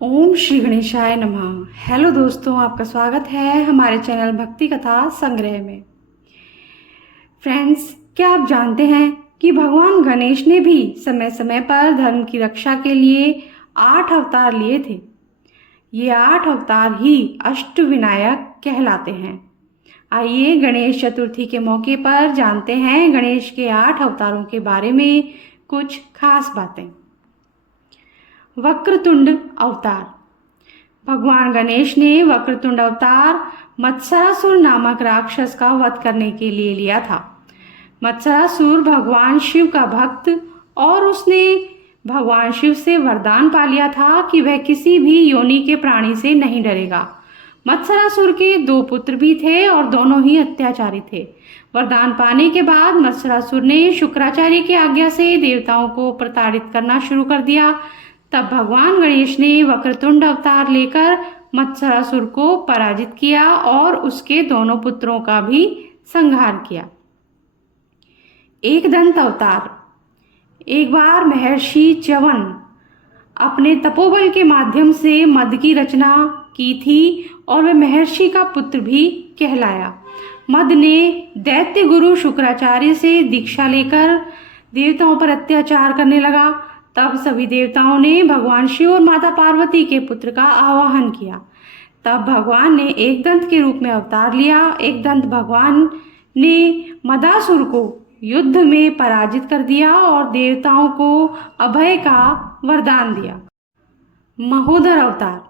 ओम श्री गणेशाय नमः। हेलो दोस्तों, आपका स्वागत है हमारे चैनल भक्ति कथा संग्रह में। फ्रेंड्स, क्या आप जानते हैं कि भगवान गणेश ने भी समय समय पर धर्म की रक्षा के लिए 8 अवतार लिए थे। ये 8 अवतार ही अष्टविनायक कहलाते हैं। आइए गणेश चतुर्थी के मौके पर जानते हैं गणेश के 8 अवतारों के बारे में कुछ खास बातें। वक्रतुंड अवतार। भगवान गणेश ने वक्रतुंड अवतार मत्सरासुर नामक राक्षस का वध करने के लिए लिया था। मत्सरासुर भगवान शिव का भक्त और उसने भगवान शिव से वरदान पा लिया था कि वह किसी भी योनि के प्राणी से नहीं डरेगा। मत्सरासुर के 2 पुत्र भी थे और दोनों ही अत्याचारी थे। वरदान पाने के बाद मत्सरासुर ने शुक्राचार्य की आज्ञा से देवताओं को प्रताड़ित करना शुरू कर दिया। तब भगवान गणेश ने वक्रतुंड अवतार लेकर मत्सरासुर को पराजित किया और उसके दोनों पुत्रों का भी संहार किया। एकदंत अवतार। एक बार महर्षि च्यवन अपने तपोबल के माध्यम से मद की रचना की थी और वह महर्षि का पुत्र भी कहलाया। मद ने दैत्य गुरु शुक्राचार्य से दीक्षा लेकर देवताओं पर अत्याचार करने लगा। तब सभी देवताओं ने भगवान शिव और माता पार्वती के पुत्र का आवाहन किया। तब भगवान ने एकदंत के रूप में अवतार लिया। एकदंत भगवान ने मदासुर को युद्ध में पराजित कर दिया और देवताओं को अभय का वरदान दिया। महोदर अवतार।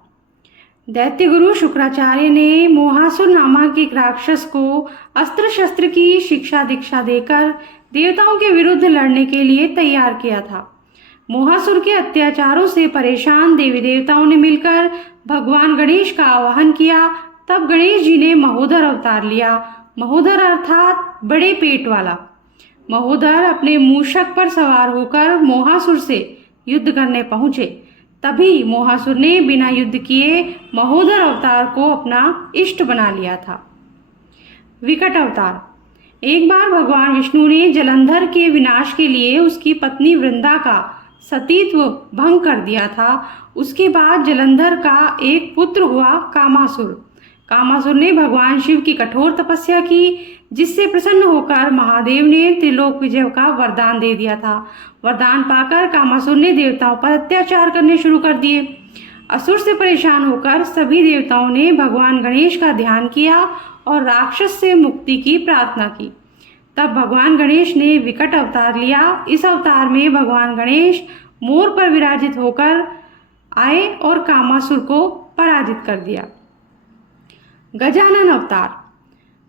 दैत्य गुरु शुक्राचार्य ने मोहासुर नामक एक राक्षस को अस्त्र शस्त्र की शिक्षा दीक्षा देकर देवताओं के विरुद्ध लड़ने के लिए तैयार किया था। मोहासुर के अत्याचारों से परेशान देवी देवताओं ने मिलकर भगवान गणेश का आवाहन किया। तब गणेश जी ने महोदर अवतार लिया। महोदर अर्थात बड़े पेट वाला। महोदर अपने मूषक पर सवार होकर मोहासुर से युद्ध करने पहुंचे। तभी मोहासुर ने बिना युद्ध किए महोदर अवतार को अपना इष्ट बना लिया था। विकट अवतार। एक बार भगवान विष्णु ने जलंधर के विनाश के लिए उसकी पत्नी वृंदा का सतीत्व भंग कर दिया था। उसके बाद जलंधर का एक पुत्र हुआ कामासुर। कामासुर ने भगवान शिव की कठोर तपस्या की, जिससे प्रसन्न होकर महादेव ने त्रिलोक विजय का वरदान दे दिया था। वरदान पाकर कामासुर ने देवताओं पर अत्याचार करने शुरू कर दिए। असुर से परेशान होकर सभी देवताओं ने भगवान गणेश का ध्यान किया और राक्षस से मुक्ति की प्रार्थना की। तब भगवान गणेश ने विकट अवतार लिया। इस अवतार में भगवान गणेश मोर पर विराजित होकर आए और कामासुर को पराजित कर दिया। गजानन अवतार।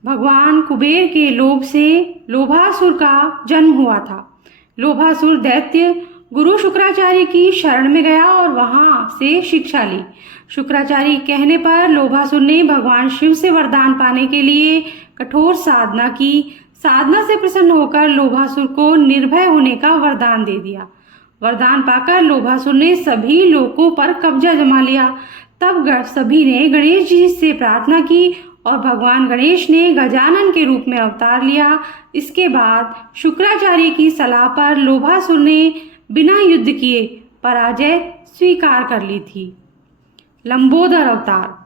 भगवान कुबेर के लोभ से लोभासुर का जन्म हुआ था। लोभासुर दैत्य गुरु शुक्राचार्य की शरण में गया और वहां से शिक्षा ली। शुक्राचार्य के कहने पर लोभासुर ने भगवान शिव से वरदान पाने के लिए कठोर साधना की। साधना से प्रसन्न होकर लोभासुर को निर्भय होने का वरदान दे दिया। वरदान पाकर लोभासुर ने सभी लोकों पर कब्जा जमा लिया। तब सभी ने गणेश जी से प्रार्थना की और भगवान गणेश ने गजानन के रूप में अवतार लिया। इसके बाद शुक्राचार्य की सलाह पर लोभासुर ने बिना युद्ध किए पराजय स्वीकार कर ली थी। लंबोदर अवतार।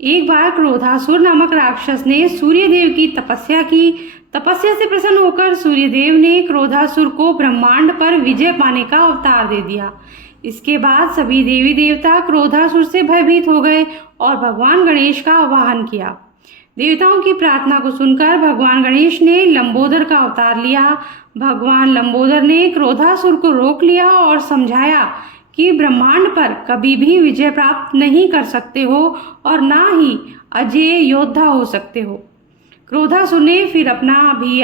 एक बार क्रोधासुर नामक राक्षस ने सूर्यदेव की तपस्या की। तपस्या से प्रसन्न होकर सूर्यदेव ने क्रोधासुर को ब्रह्मांड पर विजय पाने का अवतार दे दिया। इसके बाद सभी देवी देवता क्रोधासुर से भयभीत हो गए और भगवान गणेश का आवाहन किया। देवताओं की प्रार्थना को सुनकर भगवान गणेश ने लंबोदर का अवतार लिया। भगवान लंबोदर ने क्रोधासुर को रोक लिया और समझाया कि ब्रह्मांड पर कभी भी विजय प्राप्त नहीं कर सकते हो और ना ही अजेय योद्धा हो सकते हो। क्रोधासुर ने फिर अपना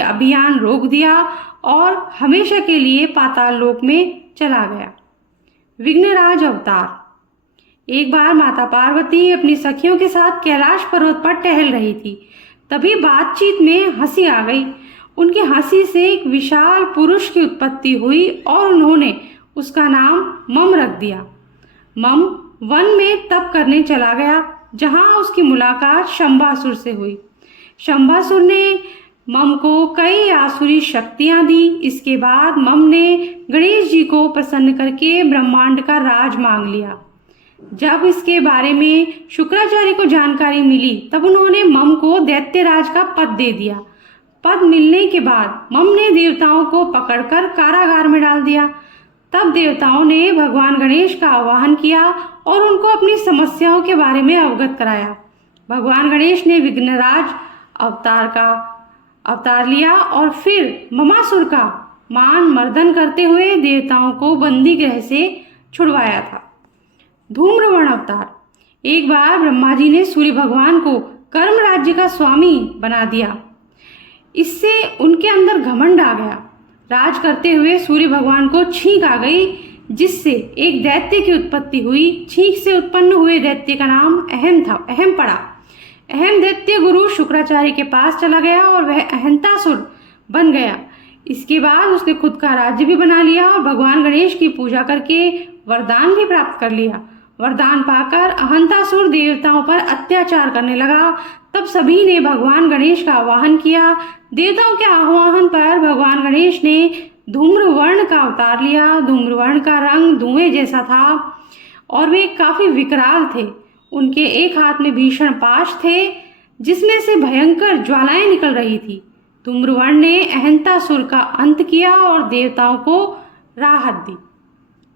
अभियान रोक दिया और हमेशा के लिए पाताल लोक में चला गया। विघ्नराज अवतार। एक बार माता पार्वती अपनी सखियों के साथ कैलाश पर्वत पर टहल रही थी। तभी बातचीत में हंसी आ गई। उनकी हंसी से एक विशाल पुरुष की उत्पत्ति हुई और उन्होंने उसका नाम मम रख दिया। मम वन में तप करने चला गया, जहां उसकी मुलाकात शंभासुर से हुई। शंभासुर ने मम को कई आसुरी शक्तियां दी। इसके बाद मम ने गणेश जी को प्रसन्न करके ब्रह्मांड का राज मांग लिया। जब इसके बारे में शुक्राचार्य को जानकारी मिली तब उन्होंने मम को दैत्यराज का पद दे दिया। पद मिलने के बाद मम ने देवताओं को पकड़कर कारागार में डाल दिया। तब देवताओं ने भगवान गणेश का आवाहन किया और उनको अपनी समस्याओं के बारे में अवगत कराया। भगवान गणेश ने विघ्नराज अवतार लिया और फिर ममासुर का मान मर्दन करते हुए देवताओं को बंदी गृह से छुड़वाया था। धूम्रवर्ण अवतार। एक बार ब्रह्मा जी ने सूर्य भगवान को कर्म राज्य का स्वामी बना दिया। इससे उनके अंदर घमंड आ गया। राज करते हुए सूर्य भगवान को छींक आ गई, जिससे एक दैत्य की उत्पत्ति हुई। छींक से उत्पन्न हुए दैत्य का नाम अहम पड़ा। अहम दैत्य गुरु शुक्राचार्य के पास चला गया और वह अहंतासुर बन गया। इसके बाद उसने खुद का राज्य भी बना लिया और भगवान गणेश की पूजा करके वरदान भी प्राप्त कर लिया। वरदान पाकर अहंतासुर देवताओं पर अत्याचार करने लगा। तब सभी ने भगवान गणेश का आवाहन किया। देवताओं के आह्वान पर भगवान गणेश ने धूम्रवर्ण का अवतार लिया। धूम्रवर्ण का रंग धुएं जैसा था और वे काफी विकराल थे। उनके एक हाथ में भीषण पाश थे जिसमें से भयंकर ज्वालाएं निकल रही थी। धूम्रवर्ण ने अहंतासुर का अंत किया और देवताओं को राहत दी।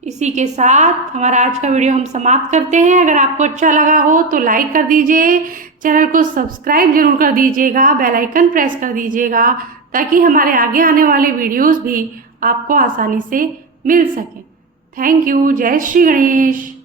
इसी के साथ हमारा आज का वीडियो हम समाप्त करते हैं। अगर आपको अच्छा लगा हो तो लाइक कर दीजिए, चैनल को सब्सक्राइब जरूर कर दीजिएगा, बेल आइकन प्रेस कर दीजिएगा ताकि हमारे आगे आने वाले वीडियोस भी आपको आसानी से मिल सकें। Thank you. जय श्री गणेश।